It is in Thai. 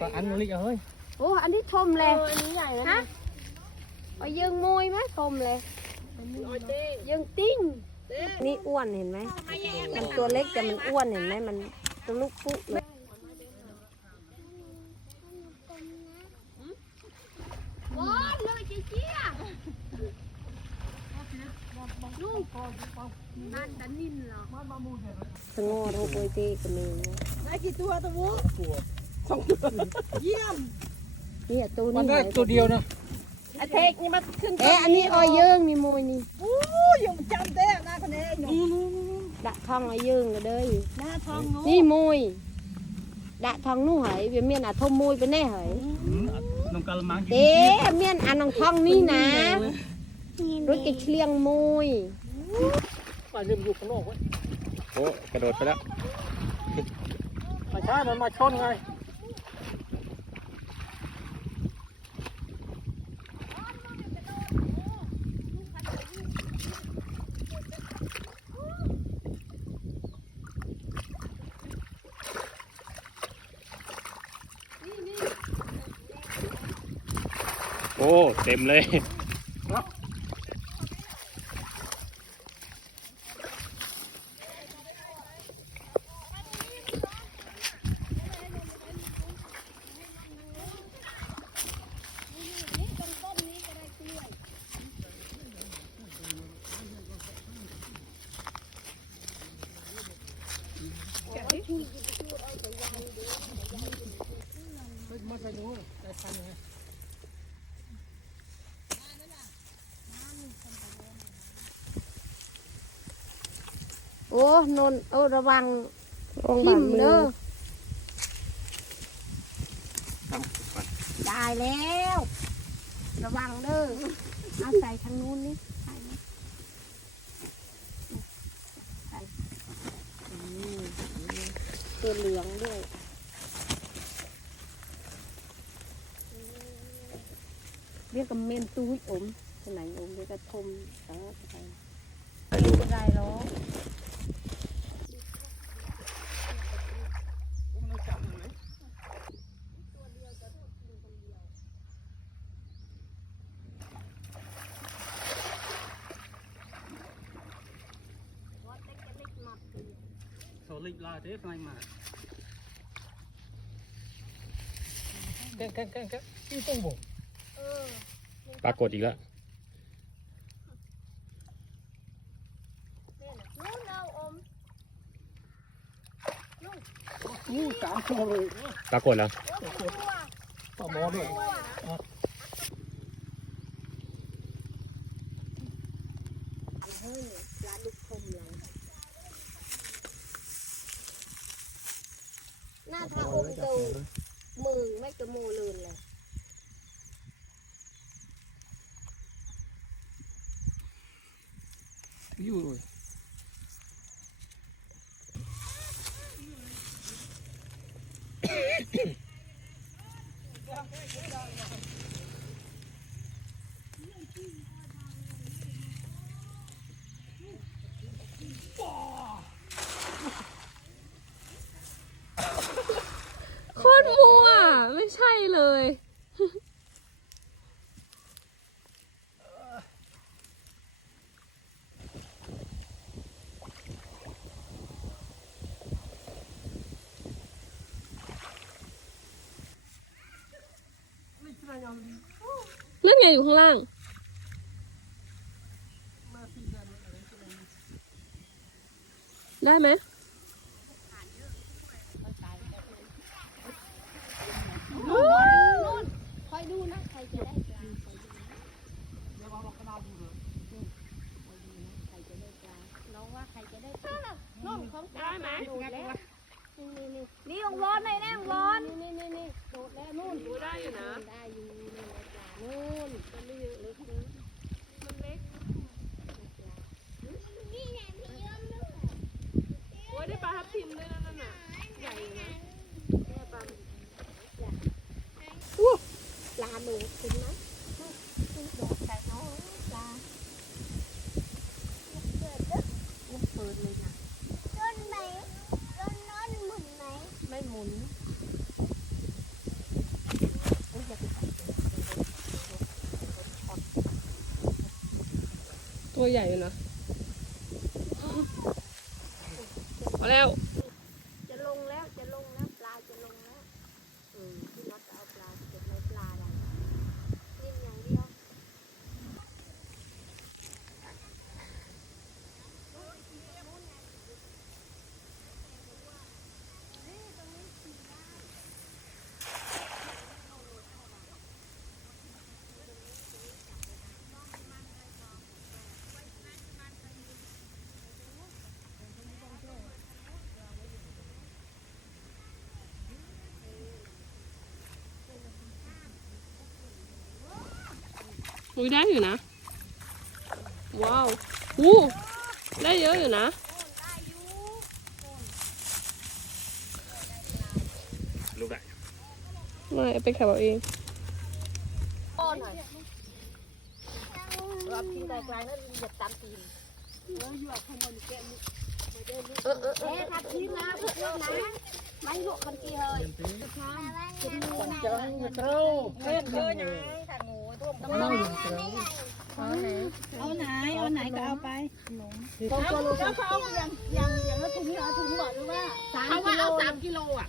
ปลาอันนี้เฮ้ยโอ้อันนี้ทมเลยอันนี้ใหญ่นะฮะเอายิงมวยไหมทมเลยยิงติ้งนี่อ้วนเห็นไหมมันตัวเล็กแต่มันอ้วนเห็นไหมมันตัวลูกปุ๊เลยบอลเลยเจี๊ยลูกนั่นดันนินเหรอสงอโรโบยเตก็มีนะ ได้กี่ตัวตัววุ้ สองตัวเยี่ยมเนี่ยตัวมันนี้ได้ไหนตัวเดียวนะไอเทคนี่มาขึ้นเอ๊ะอันนี้ออยเยิงนี่มวยนี่โอ้ยยังจำได้หน้าคนนี้หนูดะทองออยเยิงก็เด้ยหน้าทองหนูนี่มวยดะทองนู่เหยเวียเมียนอะทมมวยไปแน่เหยน้องกะละมังเอ๊ะเมียนอันนองทองนี่นะรถกระเชียงมวยปลาเริ่มอยู่ข้างนอกไว้โอ้กระโดดไปแล้วมาช้ามันมาชนไง โอ้ เต็มเลยมาใส่หนูใส่พันไง โอ้นนโอ้ระวังทิ่มเด้อได้แล้ว ระวังเด้อเอาใส่ทางนู้นนี่ใส่นี่ใส่อืมตัวเหลืองด้วยเรียกกับเมนตุ้ยอมสไหนอมเรียกกับทมเออไปไม่ได้หรอก โซลิกลาเทสไงมาแกงแกงแกงแกงที่ต้องบอกปรากฏอีกแล้วนู่นเอาอมอู้สามตัวเลยปรากฏแล้ว ปลาหมอด้วยเฮ้ยปลาดุกคมเลย หน้าทาอมตูมือไม่กระมูลืนเลยอยู่เลย โคตรมัวไม่ใช่เลย นั่นไงอยู่ข้างล่าง ได้ไหม คอยดูนะใครจะได้ปลาคอยดูนะใครจะได้ปลาน้องว่าใค รจะได้ปลาน้องของได้ไหมโดดแล้วนี่นี่นี่องวอนไหนแน่องวอนนี่นี่นี่โดดแล้วนู่นได้อยู่นะได้อยู่นี่เลยปลานู่นตัวนี้เล็กนะมันเล็กโอ้ยได้ปลาทับทิมด้วยนะนั่นน่ะใหญ่นะปลาหนูคุณนะ นตัวใหญ่อยู่นะ อุ้ยได้อยู่นะ ว้าวอู้ได้เยอะอยู่นะ ลูกได้ไม่เอาไปขับเอาเองป้อนหน่อยรอบทีไกลๆนั่นเหยียบตามตีนเออเออเอ๊ะทับทีนะเพื่อนนะ ไม่ลวกกันกี่เฮ้ยจังเต้าเล่นเลยนะนั่งเต้าเอาไหนเอาไหนก็เอาไปสองตัวโลแล้วเขาเอาอย่างอย่างอย่างละถุงเหรอถุงบอกหรือว่าสามเขากิว่าโลเอาสามกิโลอะ